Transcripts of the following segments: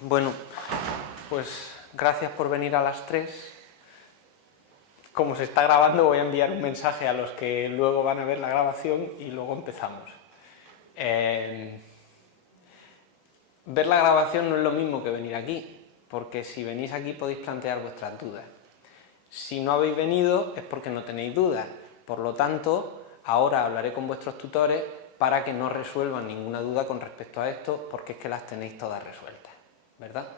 Bueno, pues gracias por venir a las 3. Como se está grabando, voy a enviar un mensaje a los que luego van a ver la grabación y luego empezamos. Ver la grabación no es lo mismo que venir aquí, porque si venís aquí podéis plantear vuestras dudas. Si no habéis venido es porque no tenéis dudas. Por lo tanto, ahora hablaré con vuestros tutores para que no resuelvan ninguna duda con respecto a esto, porque es que las tenéis todas resueltas, ¿verdad?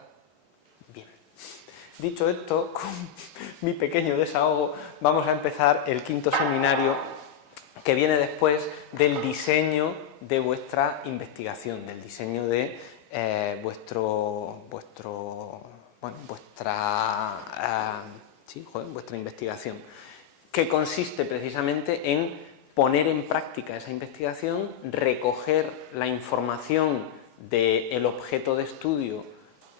Bien. Dicho esto, con mi pequeño desahogo, vamos a empezar el quinto seminario que viene después del diseño de vuestra investigación, del diseño de vuestra investigación, que consiste precisamente en poner en práctica esa investigación, recoger la información del objeto de estudio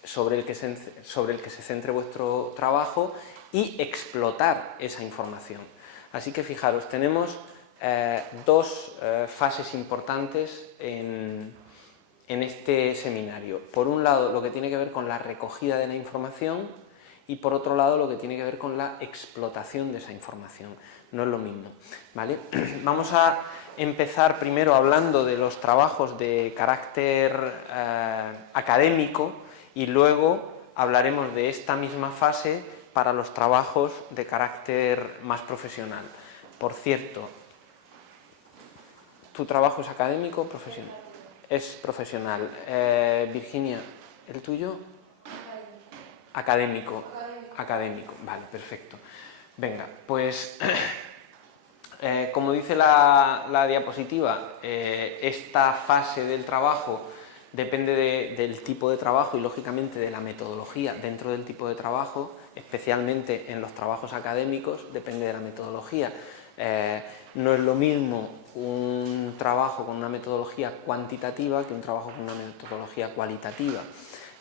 sobre el que se centre vuestro trabajo y explotar esa información. Así que fijaros, tenemos dos fases importantes en este seminario. Por un lado, lo que tiene que ver con la recogida de la información y por otro lado, lo que tiene que ver con la explotación de esa información. No es lo mismo, ¿vale? Vamos a empezar primero hablando de los trabajos de carácter académico y luego hablaremos de esta misma fase para los trabajos de carácter más profesional. Por cierto, ¿tu trabajo es académico o profesional? Es profesional. Virginia, ¿el tuyo? Académico. Académico, vale, perfecto. Venga, pues como dice la diapositiva, esta fase del trabajo depende del tipo de trabajo y lógicamente de la metodología dentro del tipo de trabajo, especialmente en los trabajos académicos, depende de la metodología. No es lo mismo un trabajo con una metodología cuantitativa que un trabajo con una metodología cualitativa,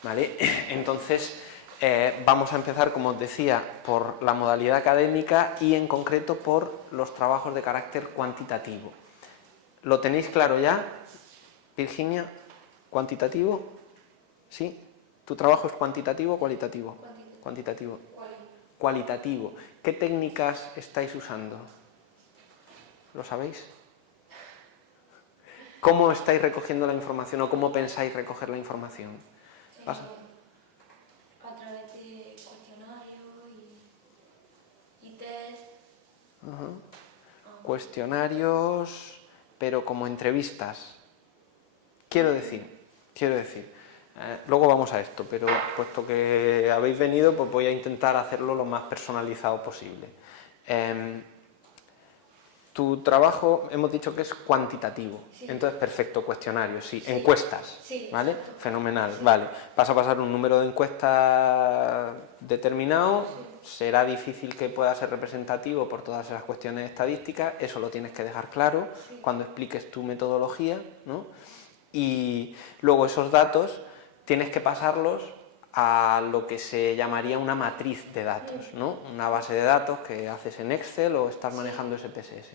¿vale? Entonces, vamos a empezar, como os decía, por la modalidad académica y en concreto por los trabajos de carácter cuantitativo. ¿Lo tenéis claro ya, Virginia? ¿Cuantitativo? ¿Sí? ¿Tu trabajo es cuantitativo o cualitativo? Cuantitativo. Cualitativo. ¿Qué técnicas estáis usando? ¿Lo sabéis? ¿Cómo estáis recogiendo la información o cómo pensáis recoger la información? ¿Pasa? A través de cuestionarios y test. Cuestionarios, pero como entrevistas. Quiero decir, luego vamos a esto, pero puesto que habéis venido, pues voy a intentar hacerlo lo más personalizado posible. Tu trabajo hemos dicho que es cuantitativo, sí. Entonces perfecto, cuestionarios, sí, encuestas, sí. ¿Vale? Fenomenal, sí. Vale. Vas a pasar un número de encuestas determinado, sí. Será difícil que pueda ser representativo por todas esas cuestiones estadísticas, eso lo tienes que dejar claro, sí. Cuando expliques tu metodología, ¿no? Y luego esos datos tienes que pasarlos a lo que se llamaría una matriz de datos, ¿no? Una base de datos que haces en Excel o estás manejando SPSS.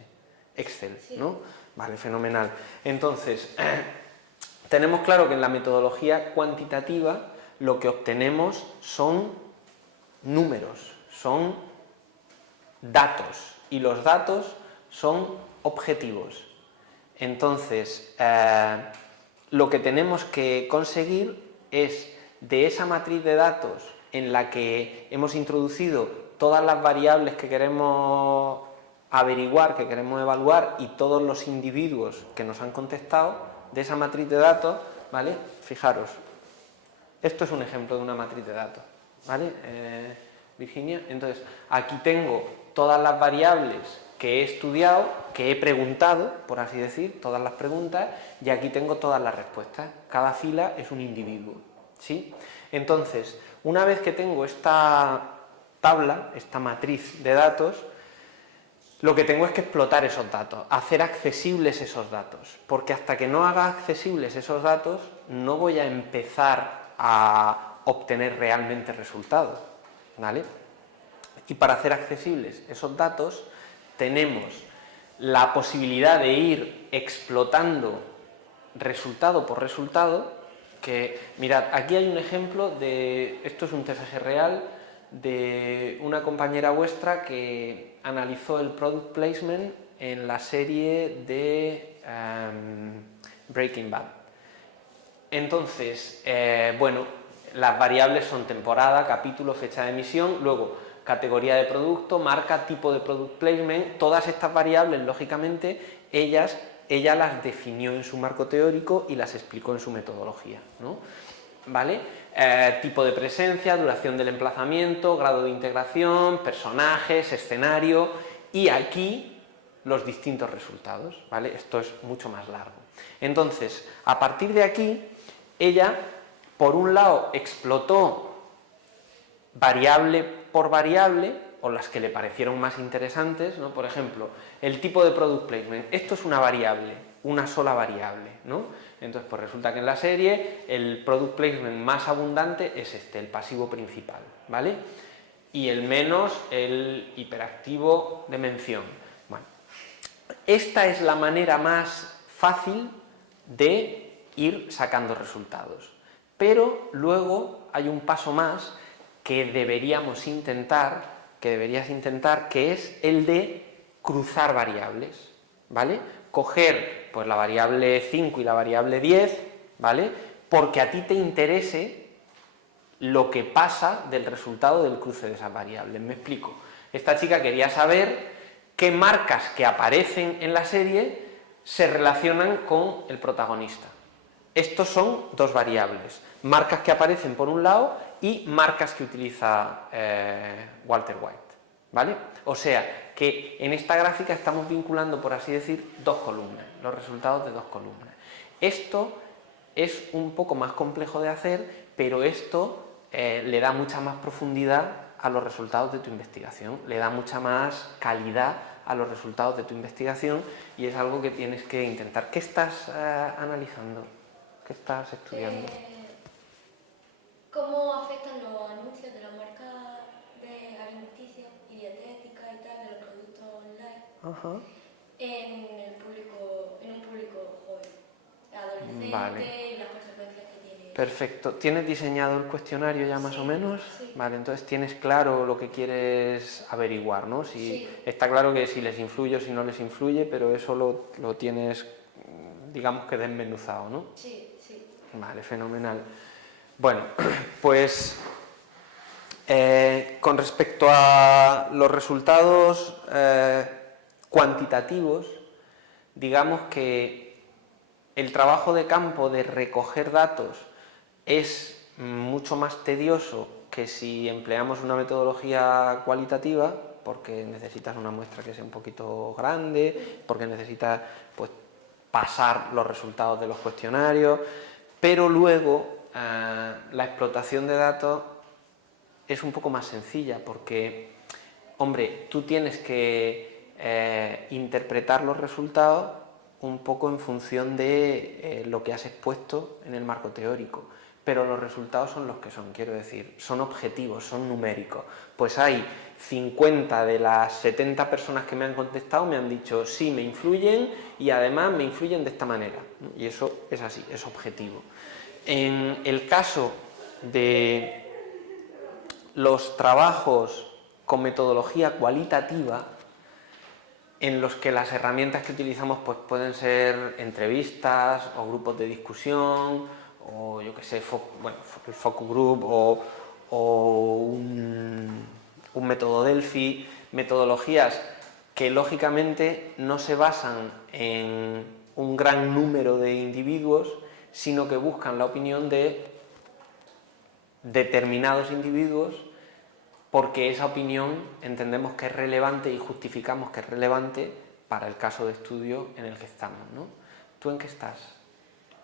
Excel, ¿no? Vale, fenomenal. Entonces, tenemos claro que en la metodología cuantitativa lo que obtenemos son números, son datos, y los datos son objetivos. Entonces, lo que tenemos que conseguir es, de esa matriz de datos en la que hemos introducido todas las variables que queremos averiguar, que queremos evaluar y todos los individuos que nos han contestado, de esa matriz de datos, ¿vale? Fijaros, esto es un ejemplo de una matriz de datos, ¿vale? Virginia, entonces aquí tengo todas las variables que he estudiado, que he preguntado, por así decir, todas las preguntas, y aquí tengo todas las respuestas. Cada fila es un individuo, ¿sí? Entonces, una vez que tengo esta tabla, esta matriz de datos, lo que tengo es que explotar esos datos, hacer accesibles esos datos, porque hasta que no haga accesibles esos datos, no voy a empezar a obtener realmente resultados, ¿vale? Y para hacer accesibles esos datos, tenemos la posibilidad de ir explotando resultado por resultado, que, mirad, aquí hay un ejemplo de, esto es un TFG real, de una compañera vuestra que analizó el product placement en la serie de Breaking Bad. Entonces, bueno, las variables son temporada, capítulo, fecha de emisión, luego categoría de producto, marca, tipo de product placement. Todas estas variables, lógicamente, ella las definió en su marco teórico y las explicó en su metodología, ¿no? ¿Vale? Tipo de presencia, duración del emplazamiento, grado de integración, personajes, escenario, y aquí los distintos resultados, ¿vale? Esto es mucho más largo. Entonces, a partir de aquí, ella, por un lado, explotó variable por variable, o las que le parecieron más interesantes, ¿no? Por ejemplo, el tipo de product placement. Esto es una variable, una sola variable, ¿no? Entonces, pues resulta que en la serie el product placement más abundante es este, el pasivo principal, ¿vale? Y el menos, el hiperactivo de mención. Bueno, esta es la manera más fácil de ir sacando resultados. Pero luego hay un paso más que deberías intentar, que es el de cruzar variables, ¿vale? Coger pues la variable 5 y la variable 10, ¿vale? Porque a ti te interese lo que pasa del resultado del cruce de esas variables. Me explico. Esta chica quería saber qué marcas que aparecen en la serie se relacionan con el protagonista. Estos son dos variables, marcas que aparecen por un lado y marcas que utiliza Walter White, ¿vale? O sea, que en esta gráfica estamos vinculando, por así decir, dos columnas, los resultados de dos columnas. Esto es un poco más complejo de hacer, pero esto le da mucha más profundidad a los resultados de tu investigación, le da mucha más calidad a los resultados de tu investigación y es algo que tienes que intentar. ¿Qué estás analizando? ¿Qué estás estudiando? ¿Cómo afectan los anuncios de las marcas de alimenticia y dietética y tal, de los productos online, Ajá. en un público joven, adolescente, Vale. y las consecuencias que tiene? Perfecto. ¿Tienes diseñado el cuestionario ya más o menos? Sí. Vale, entonces tienes claro lo que quieres averiguar, ¿no? Sí. Está claro que si les influye o si no les influye, pero eso lo tienes, digamos que desmenuzado, ¿no? Sí. Vale, fenomenal. Bueno, pues con respecto a los resultados cuantitativos, digamos que el trabajo de campo de recoger datos es mucho más tedioso que si empleamos una metodología cualitativa, porque necesitas una muestra que sea un poquito grande, porque necesitas pues, pasar los resultados de los cuestionarios, pero luego la explotación de datos es un poco más sencilla, porque, hombre, tú tienes que interpretar los resultados un poco en función de lo que has expuesto en el marco teórico, pero los resultados son los que son, quiero decir, son objetivos, son numéricos. Pues hay 50 de las 70 personas que me han contestado me han dicho sí, me influyen y además me influyen de esta manera, y eso es así, es objetivo. En el caso de los trabajos con metodología cualitativa, en los que las herramientas que utilizamos pues, pueden ser entrevistas o grupos de discusión o yo que sé, el focus group o un método Delphi, metodologías que lógicamente no se basan en un gran número de individuos, sino que buscan la opinión de determinados individuos porque esa opinión entendemos que es relevante y justificamos que es relevante para el caso de estudio en el que estamos, ¿no? ¿Tú en qué estás?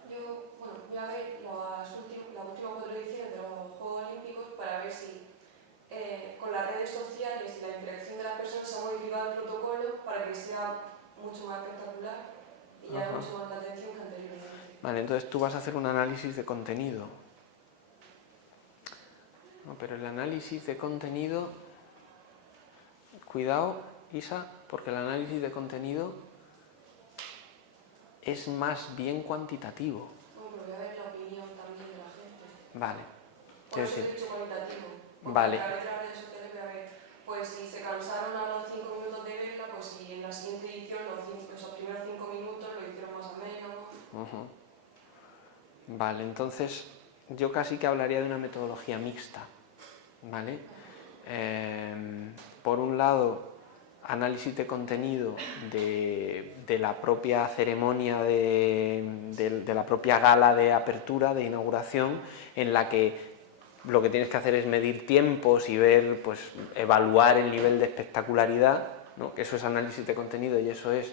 Yo, voy a ver las últimas 4 ediciones de los Juegos Olímpicos para ver si con las redes sociales y la interacción de las personas se ha modificado el protocolo para que sea mucho más espectacular y llame mucho más la atención que anteriormente. Vale, entonces tú vas a hacer un análisis de contenido. No, pero el análisis de contenido, cuidado, Isa, porque el análisis de contenido es más bien cuantitativo. Bueno, voy a ver la opinión también de Vale. Por eso he dicho cualitativo. Vale. A través de las redes sociales voy a ver, pues si se cansaron a los 5 minutos de verla, pues si en la siguiente edición esos primeros 5 minutos lo hicieron más o menos. Vale, entonces yo casi que hablaría de una metodología mixta, ¿vale? Por un lado, análisis de contenido de la propia ceremonia, de la propia gala de apertura, de inauguración, en la que lo que tienes que hacer es medir tiempos y ver, pues, evaluar el nivel de espectacularidad, ¿no? Que eso es análisis de contenido y eso es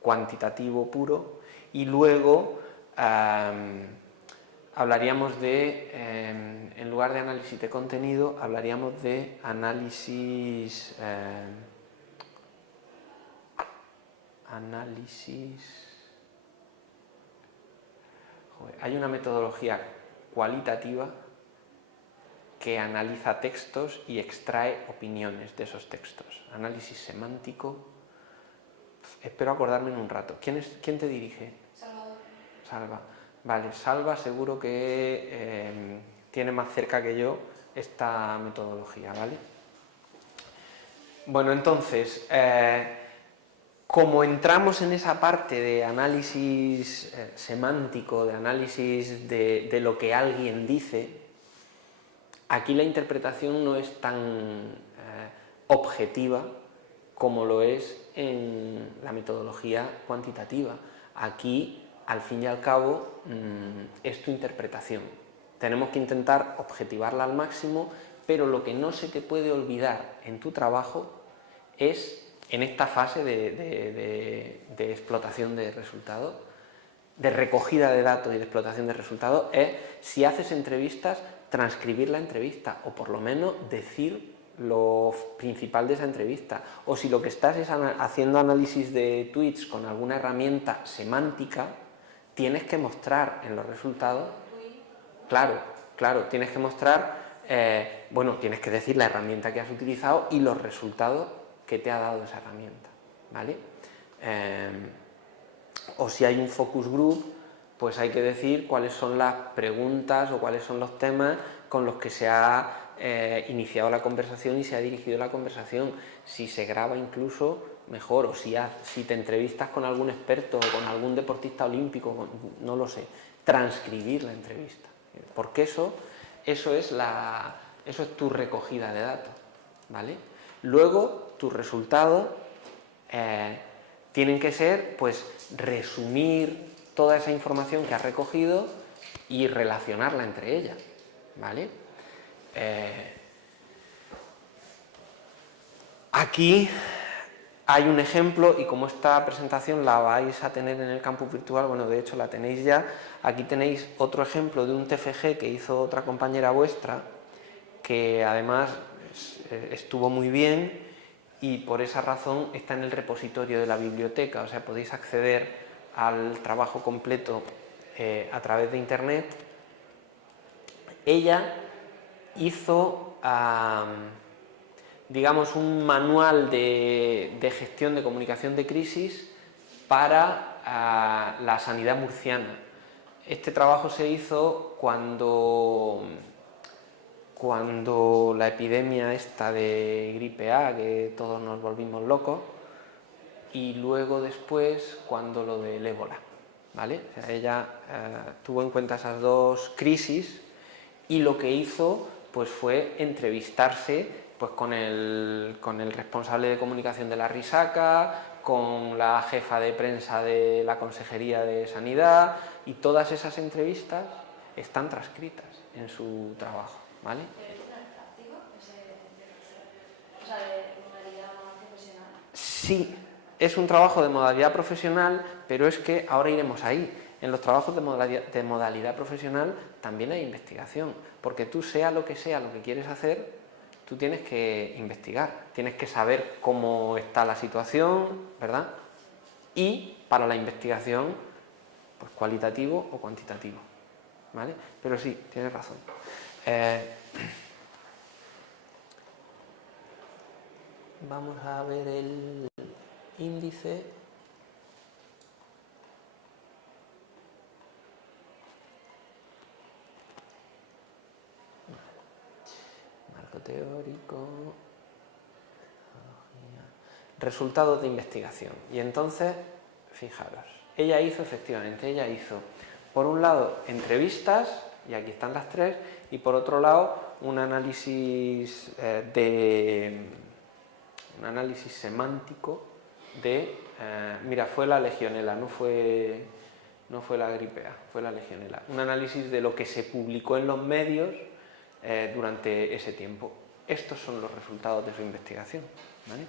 cuantitativo puro. Y luego hablaríamos de, en lugar de análisis de contenido, hablaríamos de análisis... hay una metodología cualitativa que analiza textos y extrae opiniones de esos textos. Análisis semántico. Espero acordarme en un rato. ¿Quién te dirige? Salva. Vale, Salva seguro que tiene más cerca que yo esta metodología, ¿vale? Bueno, entonces, como entramos en esa parte de análisis semántico, de análisis de lo que alguien dice, aquí la interpretación no es tan objetiva como lo es en la metodología cuantitativa. Aquí, al fin y al cabo, es tu interpretación. Tenemos que intentar objetivarla al máximo, pero lo que no se te puede olvidar en tu trabajo es, en esta fase de explotación de resultados, de recogida de datos y de explotación de resultados, es, si haces entrevistas, transcribir la entrevista, o por lo menos decir lo principal de esa entrevista. O si lo que estás es haciendo análisis de tweets con alguna herramienta semántica, tienes que mostrar en los resultados, claro, tienes que mostrar, bueno, tienes que decir la herramienta que has utilizado y los resultados que te ha dado esa herramienta, ¿vale? O si hay un focus group, pues hay que decir cuáles son las preguntas o cuáles son los temas con los que se ha iniciado la conversación y se ha dirigido la conversación. Si se graba incluso, mejor, o si te entrevistas con algún experto o con algún deportista olímpico, no lo sé, transcribir la entrevista, porque eso es tu recogida de datos, ¿vale? Luego, tus resultados tienen que ser, pues, resumir toda esa información que has recogido y relacionarla entre ellas, ¿vale? Aquí hay un ejemplo, y como esta presentación la vais a tener en el campus virtual, bueno, de hecho la tenéis ya, aquí tenéis otro ejemplo de un TFG que hizo otra compañera vuestra, que además estuvo muy bien y por esa razón está en el repositorio de la biblioteca, o sea, podéis acceder al trabajo completo a través de internet. Ella hizo, digamos, un manual de gestión de comunicación de crisis para la sanidad murciana. Este trabajo se hizo cuando la epidemia esta de gripe A, que todos nos volvimos locos, y luego después cuando lo del ébola, ¿vale? O sea, ella tuvo en cuenta esas dos crisis y lo que hizo, pues, fue entrevistarse, pues, con el responsable de comunicación de la Risaca, con la jefa de prensa de la Consejería de Sanidad, y todas esas entrevistas están transcritas en su trabajo, ¿vale? O sea, de modalidad profesional. Sí, es un trabajo de modalidad profesional, pero es que ahora iremos ahí. En los trabajos de modalidad profesional también hay investigación, porque tú, sea lo que quieres hacer, tú tienes que investigar, tienes que saber cómo está la situación, ¿verdad? Y para la investigación, pues, cualitativo o cuantitativo, ¿vale? Pero sí, tienes razón. Vamos a ver el índice. teórico, resultados de investigación. Y entonces, fijaros, ella hizo, por un lado, entrevistas, y aquí están las 3, y por otro lado, un análisis semántico de, mira, fue la legionela, no fue la gripe A, fue la legionela. Un análisis de lo que se publicó en los medios durante ese tiempo. Estos son los resultados de su investigación, ¿vale?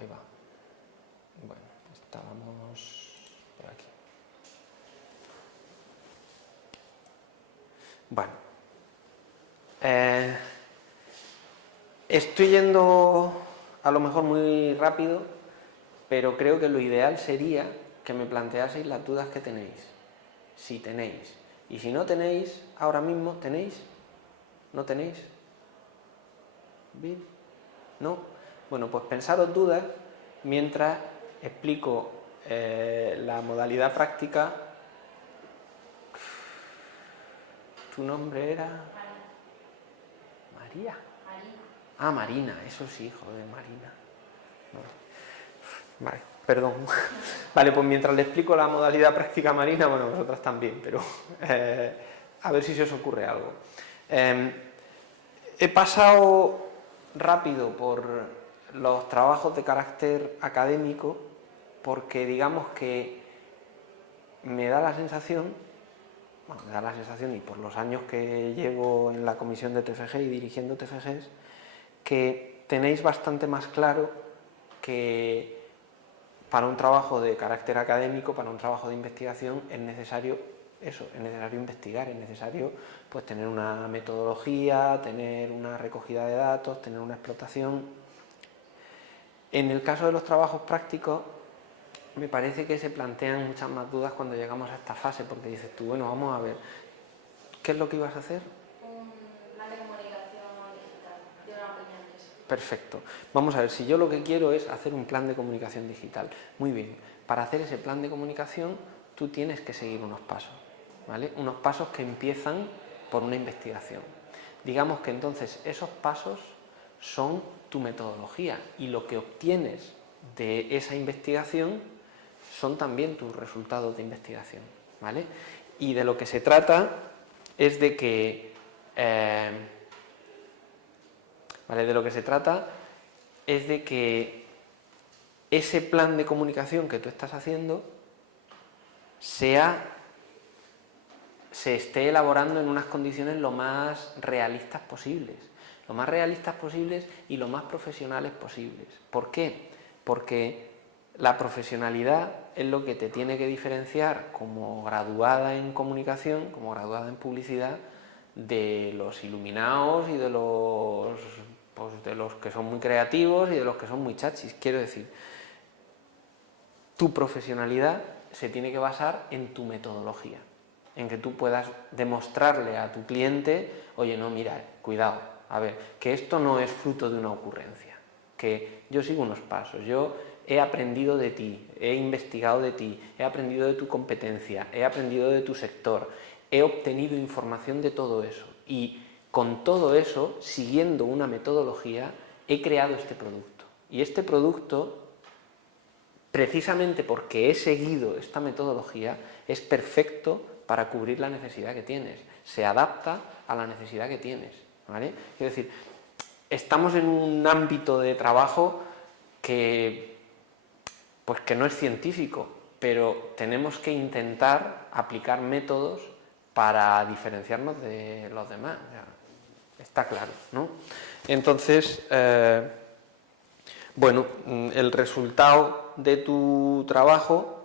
Ahí va. Bueno, estábamos por aquí. Bueno. Estoy yendo a lo mejor muy rápido, pero creo que lo ideal sería que me planteaseis las dudas que tenéis. Si tenéis. Y si no tenéis, ahora mismo, ¿tenéis? ¿No tenéis? ¿Bien? ¿No? Bueno, pues pensaros dudas mientras explico la modalidad práctica. ¿Tu nombre era? María. Ah, Marina, eso sí, joder, Marina. Vale, perdón. Vale, pues mientras le explico la modalidad práctica Marina, bueno, vosotras también, pero a ver si se os ocurre algo. He pasado rápido por los trabajos de carácter académico porque digamos que me da la sensación, y por los años que llevo en la comisión de TFG y dirigiendo TFGs, que tenéis bastante más claro que para un trabajo de carácter académico, para un trabajo de investigación, es necesario eso, es necesario investigar, es necesario pues tener una metodología, tener una recogida de datos, tener una explotación. En el caso de los trabajos prácticos, me parece que se plantean muchas más dudas cuando llegamos a esta fase, porque dices tú, bueno, vamos a ver, ¿qué es lo que ibas a hacer? Plan de comunicación digital, de una pequeña empresa. Perfecto. Vamos a ver, si yo lo que quiero es hacer un plan de comunicación digital, muy bien, para hacer ese plan de comunicación tú tienes que seguir unos pasos, ¿vale? Unos pasos que empiezan por una investigación. Digamos que entonces esos pasos son tu metodología y lo que obtienes de esa investigación son también tus resultados de investigación, ¿vale? Y de lo que se trata es de que ese plan de comunicación que tú estás haciendo se esté elaborando en unas condiciones lo más realistas posibles, y lo más profesionales posibles. ¿Por qué? Porque la profesionalidad es lo que te tiene que diferenciar como graduada en comunicación, como graduada en publicidad, de los iluminados y de los que son muy creativos y de los que son muy chachis. Quiero decir, tu profesionalidad se tiene que basar en tu metodología, en que tú puedas demostrarle a tu cliente, oye, no, mira, cuidado, a ver, que esto no es fruto de una ocurrencia, que yo sigo unos pasos, yo he aprendido de ti, he investigado de ti, he aprendido de tu competencia, he aprendido de tu sector, he obtenido información de todo eso y con todo eso, siguiendo una metodología, he creado este producto. Y este producto, precisamente porque he seguido esta metodología, es perfecto para cubrir la necesidad que tienes, se adapta a la necesidad que tienes, ¿vale? Quiero decir, estamos en un ámbito de trabajo que no es científico, pero tenemos que intentar aplicar métodos para diferenciarnos de los demás, está claro, ¿no? Entonces, bueno, el resultado de tu trabajo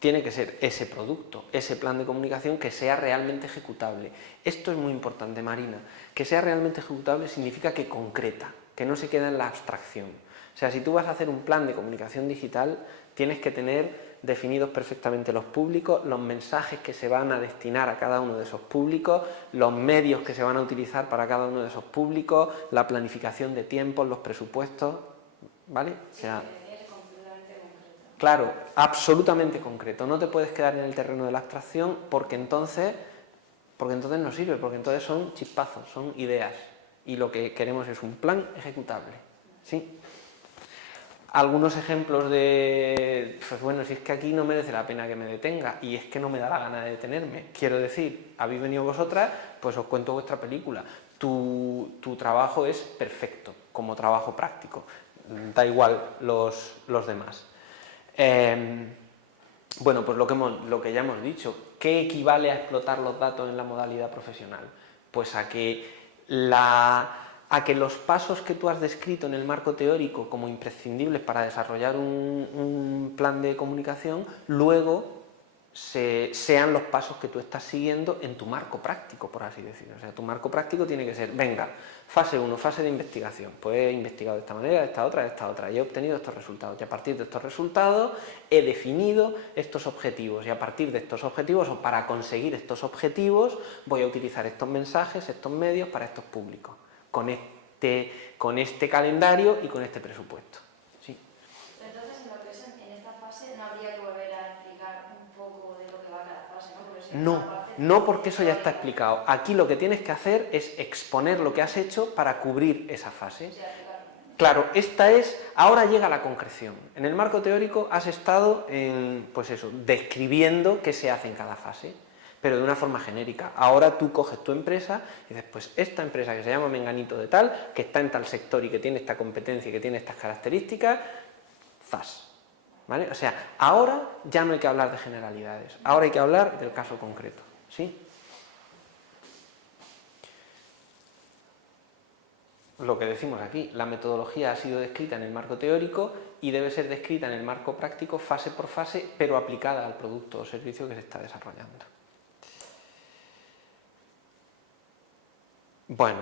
tiene que ser ese producto, ese plan de comunicación que sea realmente ejecutable. Esto es muy importante, Marina. Que sea realmente ejecutable significa que concreta, que no se queda en la abstracción. O sea, si tú vas a hacer un plan de comunicación digital, tienes que tener definidos perfectamente los públicos, los mensajes que se van a destinar a cada uno de esos públicos, los medios que se van a utilizar para cada uno de esos públicos, la planificación de tiempos, los presupuestos, ¿vale? O sea, Claro, absolutamente concreto. No te puedes quedar en el terreno de la abstracción porque entonces no sirve, porque entonces son chispazos, son ideas. Y lo que queremos es un plan ejecutable. ¿Sí? Algunos ejemplos de, pues bueno, si es que aquí no merece la pena que me detenga y es que no me da la gana de detenerme. Quiero decir, habéis venido vosotras, pues os cuento vuestra película. Tu trabajo es perfecto como trabajo práctico, da igual los demás. Bueno, pues lo que ya hemos dicho, ¿qué equivale a explotar los datos en la modalidad profesional? Pues a que los pasos que tú has descrito en el marco teórico como imprescindibles para desarrollar un plan de comunicación, luego sean los pasos que tú estás siguiendo en tu marco práctico, por así decirlo. O sea, tu marco práctico tiene que ser, venga, fase 1, fase de investigación. Pues he investigado de esta manera, de esta otra, y he obtenido estos resultados. Y a partir de estos resultados he definido estos objetivos. Y a partir de estos objetivos, o para conseguir estos objetivos, voy a utilizar estos mensajes, estos medios para estos públicos. Con este calendario y con este presupuesto. ¿Sí? Entonces, en esta fase no habría que volver a explicar un poco de lo que va cada fase, ¿no? No, porque eso ya está explicado. Aquí lo que tienes que hacer es exponer lo que has hecho para cubrir esa fase. Claro, ahora llega la concreción. En el marco teórico has estado describiendo qué se hace en cada fase, pero de una forma genérica. Ahora tú coges tu empresa y dices, pues esta empresa que se llama Menganito de tal, que está en tal sector y que tiene esta competencia y que tiene estas características, ¡zas! ¿Vale? O sea, ahora ya no hay que hablar de generalidades, ahora hay que hablar del caso concreto, ¿sí? Lo que decimos aquí, la metodología ha sido descrita en el marco teórico y debe ser descrita en el marco práctico fase por fase, pero aplicada al producto o servicio que se está desarrollando. Bueno,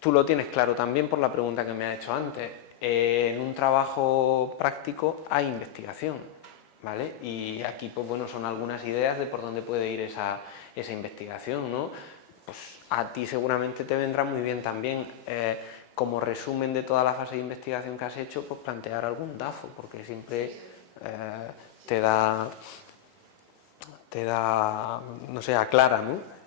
tú lo tienes claro también por la pregunta que me has hecho antes. En un trabajo práctico hay investigación, ¿vale? Y aquí, pues bueno, son algunas ideas de por dónde puede ir esa investigación, ¿no? Pues a ti seguramente te vendrá muy bien también, como resumen de toda la fase de investigación que has hecho, pues plantear algún DAFO, porque siempre te da, no sé, aclara, ¿no?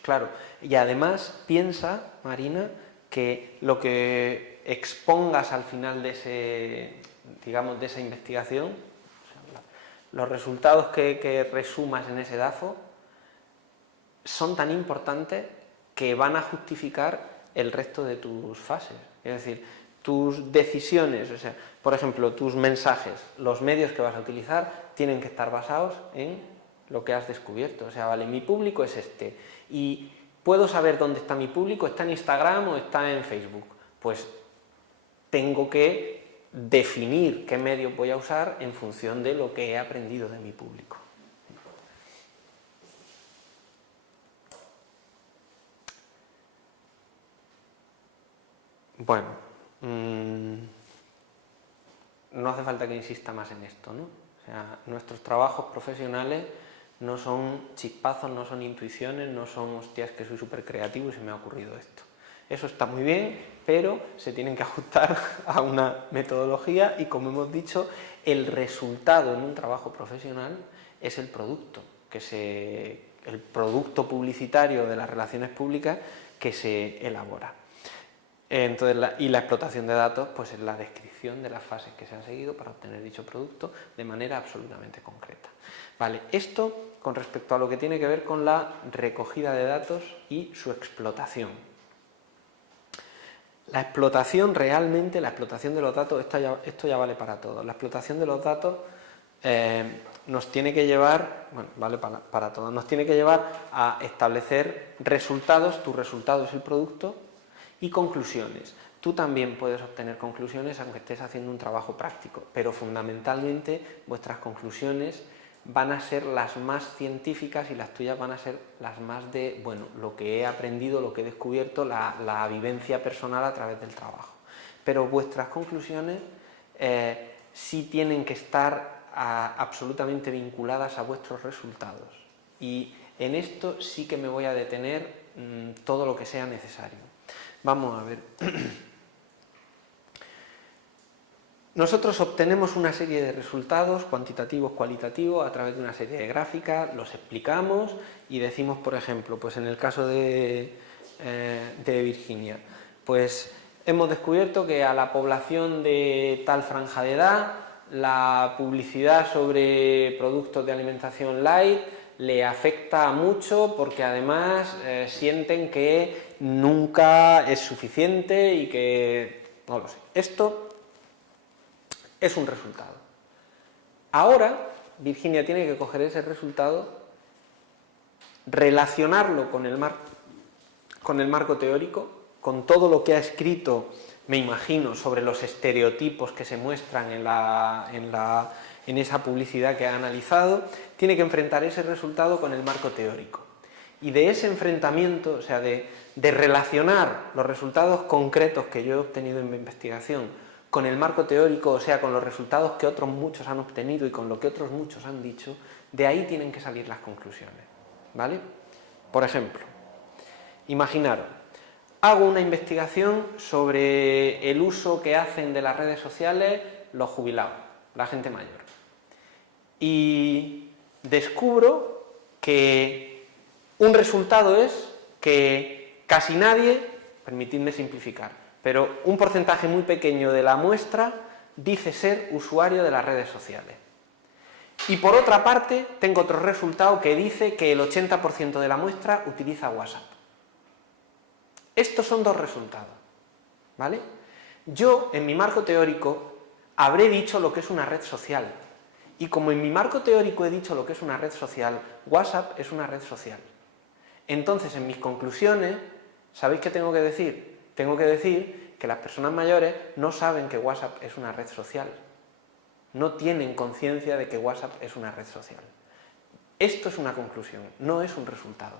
Claro, y además piensa, Marina, que lo que expongas al final de esa investigación, o sea, los resultados que resumas en ese DAFO, son tan importantes que van a justificar el resto de tus fases. Es decir, tus decisiones, o sea, por ejemplo, tus mensajes, los medios que vas a utilizar, tienen que estar basados en lo que has descubierto. O sea, vale, mi público es este. Y puedo saber dónde está mi público, está en Instagram o está en Facebook. Pues tengo que definir qué medios voy a usar en función de lo que he aprendido de mi público. Bueno, no hace falta que insista más en esto, ¿no? O sea, nuestros trabajos profesionales no son chispazos, no son intuiciones, no son hostias que soy súper creativo y se me ha ocurrido esto. Eso está muy bien, pero se tienen que ajustar a una metodología y, como hemos dicho, el resultado en un trabajo profesional es el producto, el producto publicitario de las relaciones públicas que se elabora. Entonces, la explotación de datos pues es la descripción de las fases que se han seguido para obtener dicho producto de manera absolutamente concreta. Vale, esto con respecto a lo que tiene que ver con la recogida de datos y su explotación. La explotación realmente, la explotación de los datos, esto ya vale para todo. La explotación de los datos nos tiene que llevar, bueno, vale para todo, nos tiene que llevar a establecer resultados, tu resultado es el producto, y conclusiones. Tú también puedes obtener conclusiones aunque estés haciendo un trabajo práctico, pero fundamentalmente vuestras conclusiones van a ser las más científicas y las tuyas van a ser las más de, bueno, lo que he aprendido, lo que he descubierto, la vivencia personal a través del trabajo. Pero vuestras conclusiones sí tienen que estar absolutamente vinculadas a vuestros resultados. Y en esto sí que me voy a detener todo lo que sea necesario. Vamos a ver. nosotros obtenemos una serie de resultados cuantitativos, cualitativos, a través de una serie de gráficas, los explicamos y decimos, por ejemplo, pues en el caso de Virginia, pues hemos descubierto que a la población de tal franja de edad, la publicidad sobre productos de alimentación light le afecta mucho porque además sienten que nunca es suficiente y que... no lo sé. Esto es un resultado. Ahora, Virginia tiene que coger ese resultado, relacionarlo con el marco teórico, con todo lo que ha escrito, me imagino, sobre los estereotipos que se muestran en esa publicidad que ha analizado, tiene que enfrentar ese resultado con el marco teórico. Y de ese enfrentamiento, o sea, de relacionar los resultados concretos que yo he obtenido en mi investigación con el marco teórico, o sea, con los resultados que otros muchos han obtenido y con lo que otros muchos han dicho, de ahí tienen que salir las conclusiones, ¿vale? Por ejemplo, imaginaros, hago una investigación sobre el uso que hacen de las redes sociales los jubilados, la gente mayor, y descubro que un resultado es que casi nadie, permitidme simplificar, pero un porcentaje muy pequeño de la muestra dice ser usuario de las redes sociales. Y por otra parte, tengo otro resultado que dice que el 80% de la muestra utiliza WhatsApp. Estos son dos resultados, ¿vale? Yo, en mi marco teórico, habré dicho lo que es una red social. Y como en mi marco teórico he dicho lo que es una red social, WhatsApp es una red social. Entonces, en mis conclusiones, ¿sabéis qué tengo que decir? Tengo que decir que las personas mayores no saben que WhatsApp es una red social. No tienen conciencia de que WhatsApp es una red social. Esto es una conclusión, no es un resultado.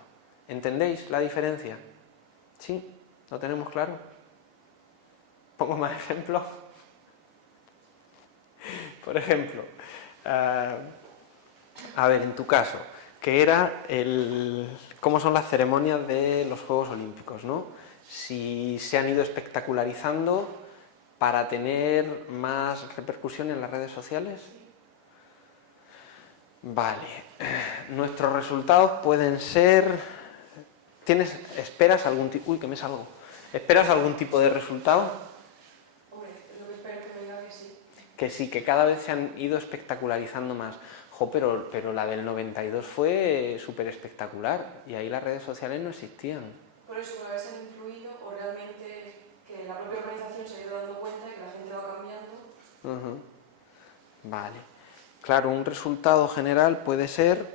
¿Entendéis la diferencia? ¿Sí? ¿Lo tenemos claro? ¿Pongo más ejemplos? Por ejemplo, a ver, en tu caso, que era cómo son las ceremonias de los Juegos Olímpicos, ¿no? Si se han ido espectacularizando para tener más repercusión en las redes sociales. Vale, nuestros resultados pueden ser... ¿Esperas algún tipo... Uy, que me salgo. ¿Esperas algún tipo de resultado? Hombre, lo que espero que me diga que sí. Que sí, que cada vez se han ido espectacularizando más. Jo, pero la del 92 fue súper espectacular y ahí las redes sociales no existían. Por eso, a veces han influido o realmente que la propia organización se ha ido dando cuenta y que la gente va cambiando. Vale. Claro, un resultado general puede ser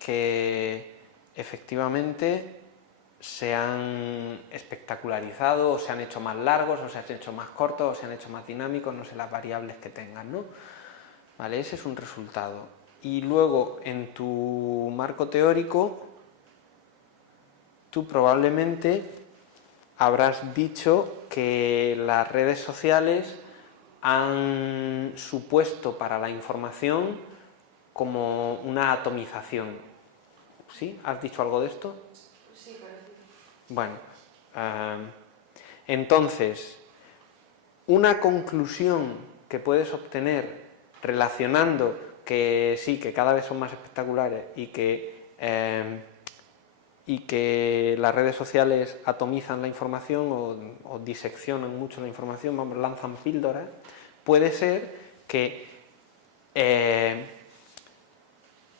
que efectivamente se han espectacularizado o se han hecho más largos o se han hecho más cortos o se han hecho más dinámicos, no sé, las variables que tengan, ¿no? Vale, ese es un resultado. Y luego, en tu marco teórico, tú probablemente habrás dicho que las redes sociales han supuesto para la información como una atomización. ¿Sí? ¿Has dicho algo de esto? Sí, pero... Bueno, entonces, una conclusión que puedes obtener relacionando que sí, que cada vez son más espectaculares y que las redes sociales atomizan la información o diseccionan mucho la información, vamos, lanzan píldoras, puede ser que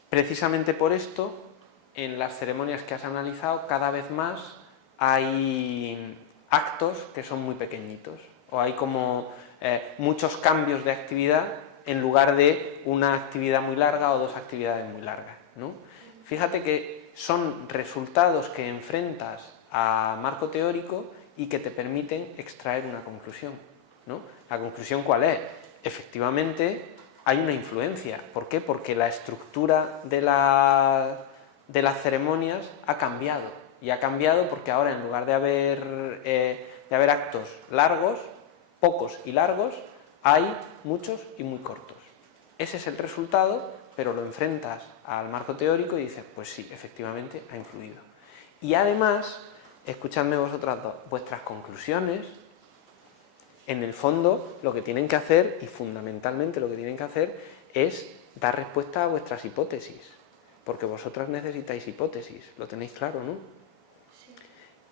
precisamente por esto, en las ceremonias que has analizado, cada vez más hay actos que son muy pequeñitos, o hay como muchos cambios de actividad en lugar de una actividad muy larga o dos actividades muy largas, ¿no? Fíjate que son resultados que enfrentas a marco teórico y que te permiten extraer una conclusión, ¿no? ¿La conclusión cuál es? Efectivamente hay una influencia. ¿Por qué? Porque la estructura de las ceremonias ha cambiado. Y ha cambiado porque ahora, en lugar de haber actos largos, pocos y largos, hay muchos y muy cortos. Ese es el resultado, pero lo enfrentas al marco teórico y dices, pues sí, efectivamente ha influido. Y además, escuchadme vosotras dos, vuestras conclusiones En el fondo, lo que tienen que hacer, y fundamentalmente lo que tienen que hacer, es dar respuesta a vuestras hipótesis, porque vosotras necesitáis hipótesis, lo tenéis claro, ¿no? Sí.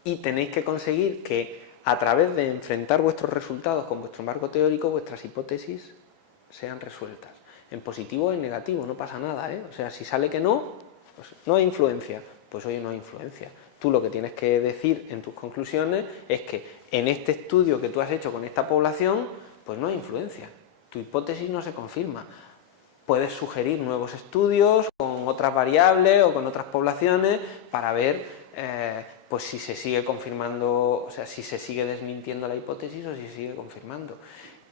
Y tenéis que conseguir que, a través de enfrentar vuestros resultados con vuestro marco teórico, vuestras hipótesis sean resueltas. En positivo o en negativo, no pasa nada, ¿eh? O sea, si sale que no, pues no hay influencia, pues oye, no hay influencia. Tú lo que tienes que decir en tus conclusiones es que en este estudio que tú has hecho con esta población, pues no hay influencia. Tu hipótesis no se confirma. Puedes sugerir nuevos estudios con otras variables o con otras poblaciones para ver pues si se sigue confirmando, o sea, si se sigue desmintiendo la hipótesis o si se sigue confirmando.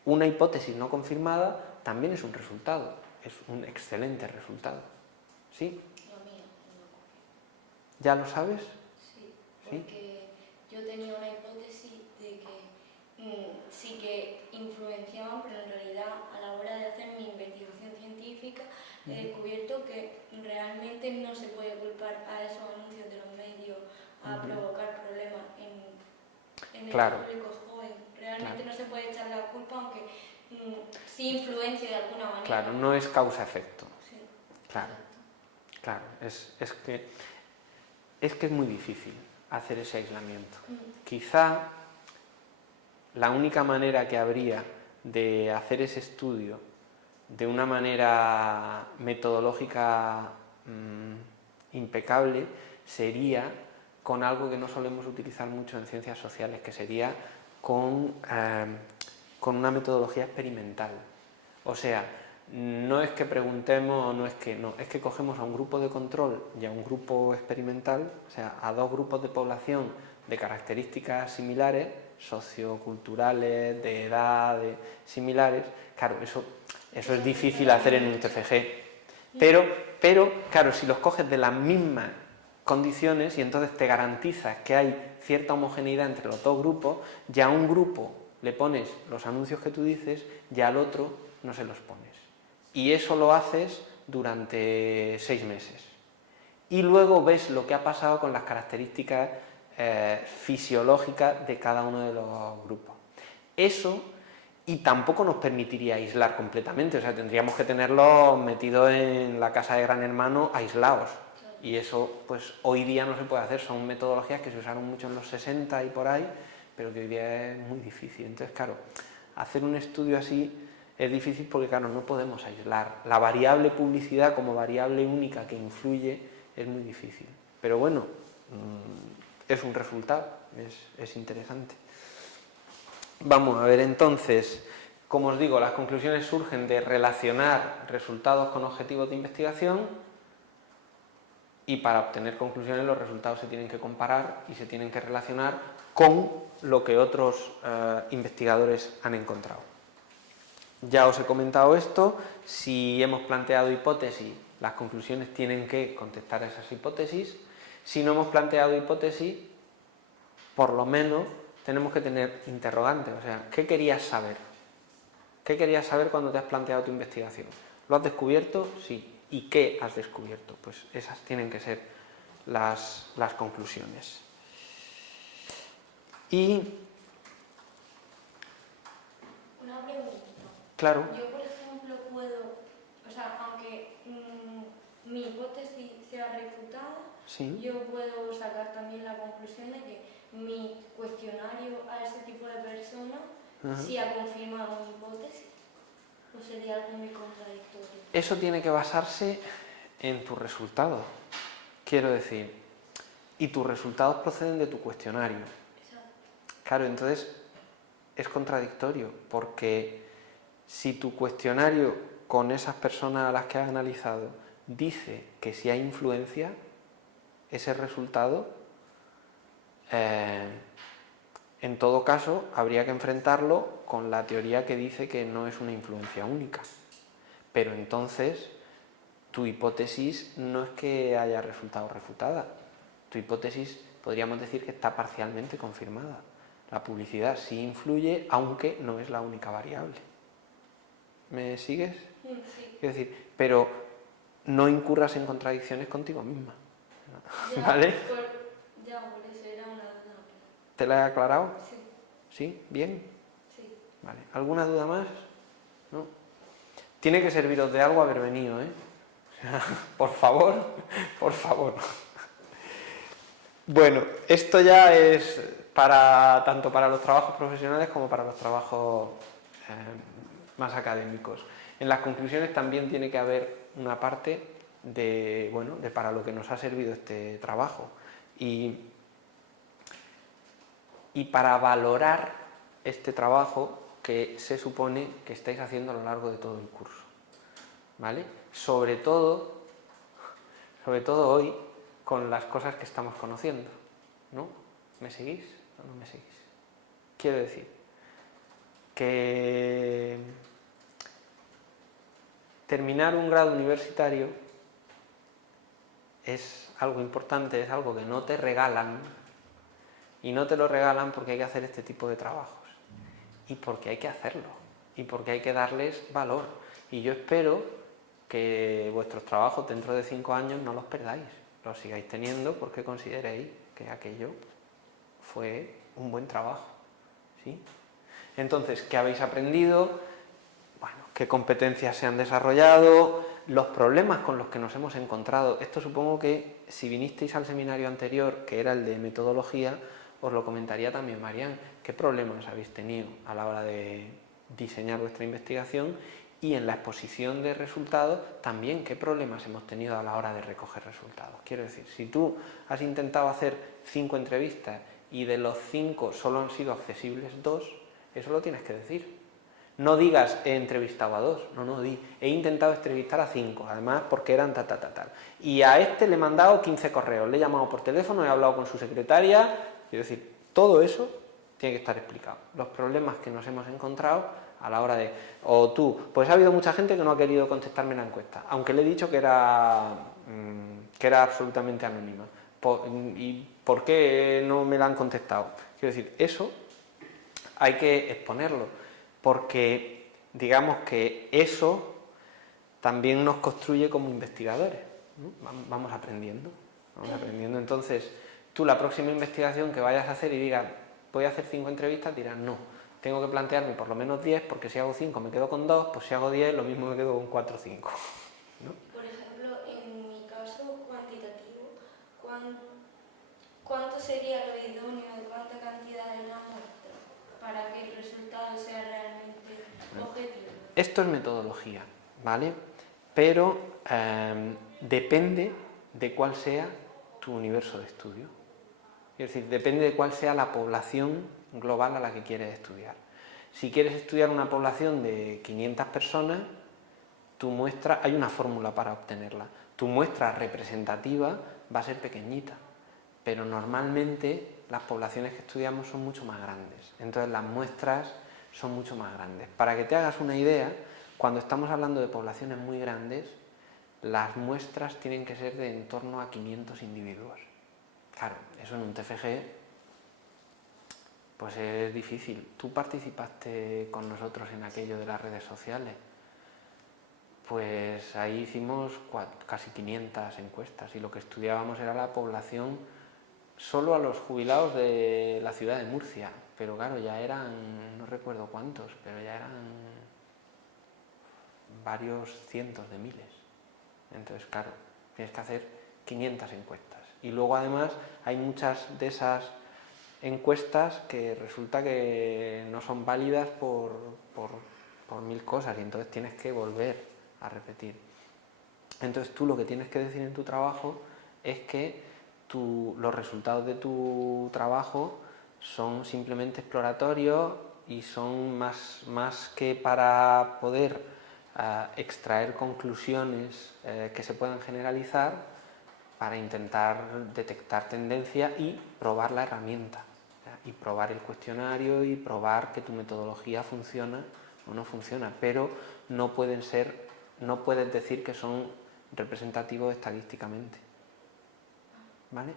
Una hipótesis no confirmada también es un resultado, es un excelente resultado. ¿Sí? Lo mío, no. ¿Ya lo sabes? Sí, porque yo tenía una hipótesis de que sí que influenciaban, pero en realidad a la hora de hacer mi investigación científica he descubierto que realmente no se puede culpar a esos anuncios de los medios a provocar problemas en el público joven. Realmente no se puede echar la culpa, aunque sí influencia de alguna manera. Claro, no es causa-efecto. Sí. Claro, claro, es que es muy difícil hacer ese aislamiento. Quizá la única manera que habría de hacer ese estudio de una manera metodológica impecable sería con algo que no solemos utilizar mucho en ciencias sociales, que sería con una metodología experimental. O sea, no es que preguntemos, es que cogemos a un grupo de control y a un grupo experimental, o sea, a dos grupos de población de características similares, socioculturales, de edad, similares. Claro, eso es difícil hacer en un TFG. Pero, claro, si los coges de las mismas condiciones y entonces te garantizas que hay cierta homogeneidad entre los dos grupos, ya a un grupo le pones los anuncios que tú dices y al otro no se los pones. Y eso lo haces durante 6 meses. Y luego ves lo que ha pasado con las características fisiológicas de cada uno de los grupos. Eso, y tampoco nos permitiría aislar completamente, o sea, tendríamos que tenerlos metidos en la casa de Gran Hermano aislados. Y eso, pues hoy día no se puede hacer, son metodologías que se usaron mucho en los 60 y por ahí, pero que hoy día es muy difícil. Entonces, claro, hacer un estudio así es difícil porque, claro, no podemos aislar. La variable publicidad como variable única que influye es muy difícil. Pero bueno, es un resultado, es interesante. Vamos a ver entonces, como os digo, las conclusiones surgen de relacionar resultados con objetivos de investigación. Y para obtener conclusiones los resultados se tienen que comparar y se tienen que relacionar con lo que otros investigadores han encontrado. Ya os he comentado esto, si hemos planteado hipótesis, las conclusiones tienen que contestar a esas hipótesis. Si no hemos planteado hipótesis, por lo menos tenemos que tener interrogantes, o sea, ¿qué querías saber? ¿Qué querías saber cuando te has planteado tu investigación? ¿Lo has descubierto? Sí. ¿Y qué has descubierto? Pues esas tienen que ser las conclusiones. Y... Una pregunta. Claro. Yo, por ejemplo, puedo, o sea, aunque mi hipótesis sea refutada, Sí. yo puedo sacar también la conclusión de que mi cuestionario a ese tipo de personas sí ha confirmado mi hipótesis. ¿O sería algo muy contradictorio? Eso tiene que basarse en tus resultados, quiero decir, y tus resultados proceden de tu cuestionario. Exacto. Claro, entonces es contradictorio, porque si tu cuestionario con esas personas a las que has analizado dice que sí hay influencia, ese resultado, en todo caso, habría que enfrentarlo con la teoría que dice que no es una influencia única. Pero entonces, tu hipótesis no es que haya resultado refutada. Tu hipótesis podríamos decir que está parcialmente confirmada. La publicidad sí influye, aunque no es la única variable. ¿Me sigues? Sí. Es decir, pero no incurras en contradicciones contigo misma. ¿Vale? Por eso era una duda. ¿Te la he aclarado? Sí. ¿Sí? ¿Bien? Sí. ¿Vale? ¿Alguna duda más? ¿No? Tiene que serviros de algo haber venido, ¿eh? O sea, por favor, por favor. Bueno, esto ya es tanto para los trabajos profesionales como para los trabajos más académicos. En las conclusiones también tiene que haber una parte de para lo que nos ha servido este trabajo y para valorar este trabajo que se supone que estáis haciendo a lo largo de todo el curso, ¿vale? Sobre todo hoy con las cosas que estamos conociendo, ¿no? ¿Me seguís o no me seguís? Quiero decir que terminar un grado universitario es algo importante, es algo que no te regalan, y no te lo regalan porque hay que hacer este tipo de trabajos, y porque hay que hacerlo, y porque hay que darles valor. Y yo espero que vuestros trabajos dentro de 5 años no los perdáis, los sigáis teniendo porque consideréis que aquello fue un buen trabajo, ¿sí? Entonces, ¿qué habéis aprendido? Bueno, ¿qué competencias se han desarrollado? Los problemas con los que nos hemos encontrado. Esto supongo que si vinisteis al seminario anterior, que era el de metodología, os lo comentaría también Marian. ¿Qué problemas habéis tenido a la hora de diseñar vuestra investigación? Y en la exposición de resultados también, ¿qué problemas hemos tenido a la hora de recoger resultados? Quiero decir, si tú has intentado hacer 5 entrevistas y de los 5 solo han sido accesibles 2, eso lo tienes que decir. No digas he entrevistado a 2, no, di he intentado entrevistar a 5, además porque eran tal. Y a este le he mandado 15 correos, le he llamado por teléfono, he hablado con su secretaria. Quiero decir, todo eso tiene que estar explicado. Los problemas que nos hemos encontrado a la hora de... O tú, pues ha habido mucha gente que no ha querido contestarme la encuesta, aunque le he dicho que era absolutamente anónima. ¿Y por qué no me la han contestado? Quiero decir, eso hay que exponerlo, porque digamos que eso también nos construye como investigadores, ¿no? Vamos aprendiendo. Entonces, tú la próxima investigación que vayas a hacer y digas, voy a hacer 5 entrevistas, dirás, no, tengo que plantearme por lo menos 10, porque si hago 5 me quedo con 2, pues si hago 10 lo mismo me quedo con 4 o 5. ¿No? Por ejemplo, en mi caso cuantitativo, ¿cuánto sería lo idóneo de cuánta cantidad es la muestra para que el resultado sea realmente objetivo? Esto es metodología, ¿vale? Pero depende de cuál sea tu universo de estudio. Es decir, depende de cuál sea la población global a la que quieres estudiar. Si quieres estudiar una población de 500 personas, tu muestra, hay una fórmula para obtenerla. Tu muestra representativa va a ser pequeñita, pero normalmente las poblaciones que estudiamos son mucho más grandes. Entonces las muestras son mucho más grandes. Para que te hagas una idea, cuando estamos hablando de poblaciones muy grandes, las muestras tienen que ser de en torno a 500 individuos. Claro, eso en un TFG pues es difícil. Tú participaste con nosotros en aquello de las redes sociales. Pues ahí hicimos casi 500 encuestas y lo que estudiábamos era la población solo a los jubilados de la ciudad de Murcia. Pero claro, ya eran, no recuerdo cuántos, pero ya eran varios cientos de miles. Entonces, claro, tienes que hacer 500 encuestas. Y luego además hay muchas de esas encuestas que resulta que no son válidas por 1000 cosas y entonces tienes que volver a repetir. Entonces tú lo que tienes que decir en tu trabajo es que los resultados de tu trabajo son simplemente exploratorios y son más que para poder extraer conclusiones que se puedan generalizar, para intentar detectar tendencias y probar la herramienta, y probar el cuestionario y probar que tu metodología funciona o no funciona, pero no puedes decir que son representativos estadísticamente. ¿Vale?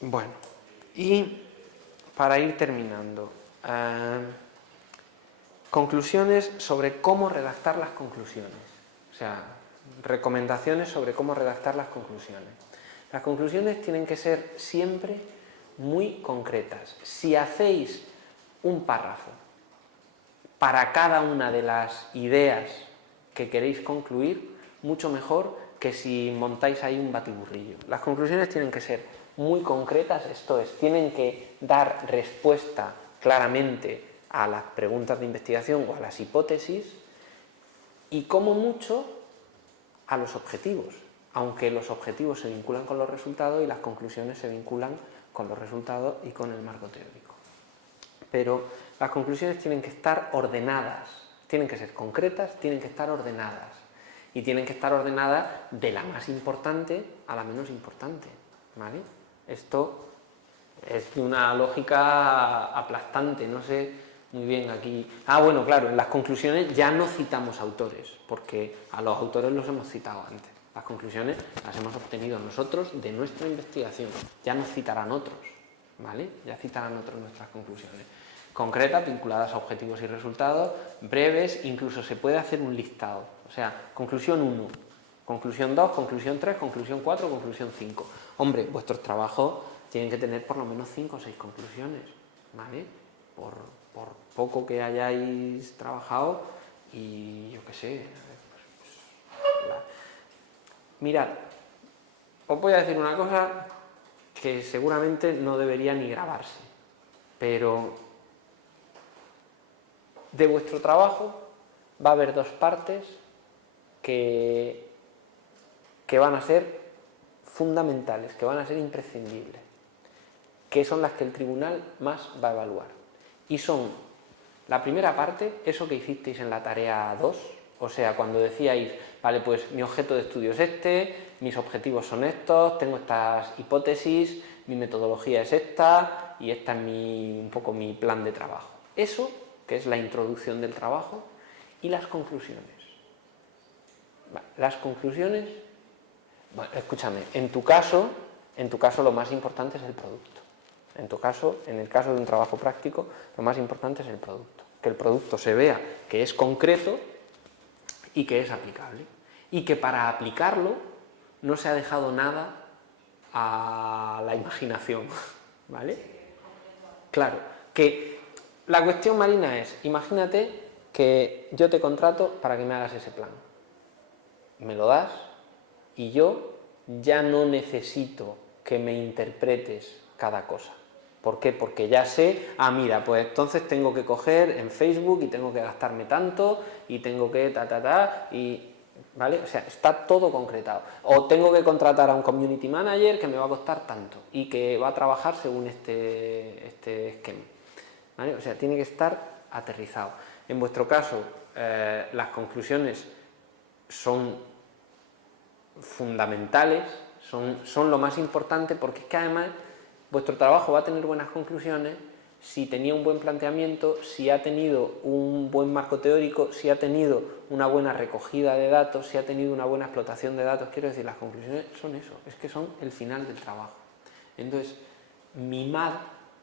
Bueno, y para ir terminando, conclusiones sobre cómo redactar las conclusiones. O sea, recomendaciones sobre cómo redactar las conclusiones. Las conclusiones tienen que ser siempre muy concretas. Si hacéis un párrafo para cada una de las ideas que queréis concluir, mucho mejor que si montáis ahí un batiburrillo. Las conclusiones tienen que ser muy concretas, esto es, tienen que dar respuesta claramente a las preguntas de investigación o a las hipótesis y, como mucho, a los objetivos, aunque los objetivos se vinculan con los resultados y las conclusiones se vinculan con los resultados y con el marco teórico. Pero las conclusiones tienen que estar ordenadas, tienen que ser concretas, tienen que estar ordenadas. Y tienen que estar ordenadas de la más importante a la menos importante, ¿vale? Esto es de una lógica aplastante, no sé muy bien aquí. Bueno, claro, en las conclusiones ya no citamos autores, porque a los autores los hemos citado antes. Las conclusiones las hemos obtenido nosotros de nuestra investigación, ya nos citarán otros, ¿vale? Ya citarán otros nuestras conclusiones. Concretas, vinculadas a objetivos y resultados, breves, incluso se puede hacer un listado. O sea, conclusión 1, conclusión 2, conclusión 3, conclusión 4, conclusión 5. Hombre, vuestros trabajos tienen que tener por lo menos 5 o 6 conclusiones, ¿vale? Por poco que hayáis trabajado y yo qué sé. Mirad, os voy a decir una cosa que seguramente no debería ni grabarse, pero de vuestro trabajo va a haber dos partes que van a ser fundamentales, que van a ser imprescindibles, que son las que el tribunal más va a evaluar. Y son, la primera parte, eso que hicisteis en la tarea 2, o sea, cuando decíais, vale, pues mi objeto de estudio es este, mis objetivos son estos, tengo estas hipótesis, mi metodología es esta y esta es un poco mi plan de trabajo. Eso, que es la introducción del trabajo, y las conclusiones. Las conclusiones, bueno, escúchame, en tu caso lo más importante es el producto. En tu caso, en el caso de un trabajo práctico, lo más importante es el producto. Que el producto se vea que es concreto y que es aplicable. Y que para aplicarlo no se ha dejado nada a la imaginación, ¿vale? Claro, que la cuestión, Marina, es, imagínate que yo te contrato para que me hagas ese plan. Me lo das y yo ya no necesito que me interpretes cada cosa. ¿Por qué? Porque ya sé, mira, pues entonces tengo que coger en Facebook y tengo que gastarme tanto y tengo que y ¿vale? O sea, está todo concretado. O tengo que contratar a un community manager que me va a costar tanto y que va a trabajar según este esquema, ¿vale? O sea, tiene que estar aterrizado. En vuestro caso, las conclusiones son fundamentales, son lo más importante, porque es que además vuestro trabajo va a tener buenas conclusiones si tenía un buen planteamiento, si ha tenido un buen marco teórico, si ha tenido una buena recogida de datos, si ha tenido una buena explotación de datos. Quiero decir, las conclusiones son eso, es que son el final del trabajo. Entonces, mimad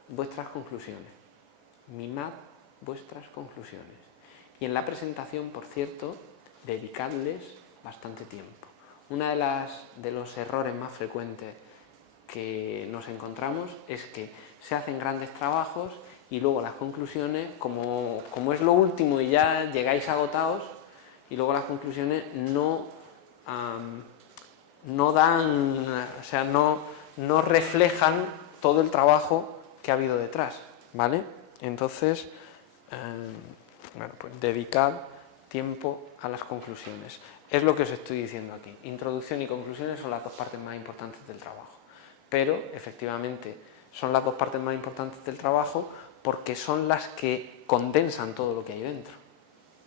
vuestras conclusiones, mimad vuestras conclusiones. Y en la presentación, por cierto, dedicadles bastante tiempo. Uno de los errores más frecuentes que nos encontramos es que se hacen grandes trabajos y luego las conclusiones, como es lo último y ya llegáis agotados, y luego las conclusiones no dan, o sea, no reflejan todo el trabajo que ha habido detrás, ¿vale? Entonces, bueno, pues dedicad tiempo a las conclusiones. Es lo que os estoy diciendo aquí. Introducción y conclusiones son las dos partes más importantes del trabajo. Pero, efectivamente, son las dos partes más importantes del trabajo porque son las que condensan todo lo que hay dentro.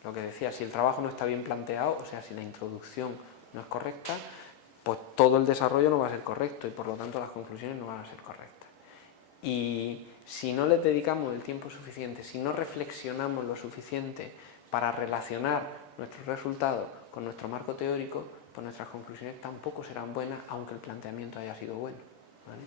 Lo que decía, si el trabajo no está bien planteado, o sea, si la introducción no es correcta, pues todo el desarrollo no va a ser correcto y por lo tanto las conclusiones no van a ser correctas. Y si no les dedicamos el tiempo suficiente, si no reflexionamos lo suficiente para relacionar nuestros resultados con nuestro marco teórico, pues nuestras conclusiones tampoco serán buenas, aunque el planteamiento haya sido bueno, ¿vale?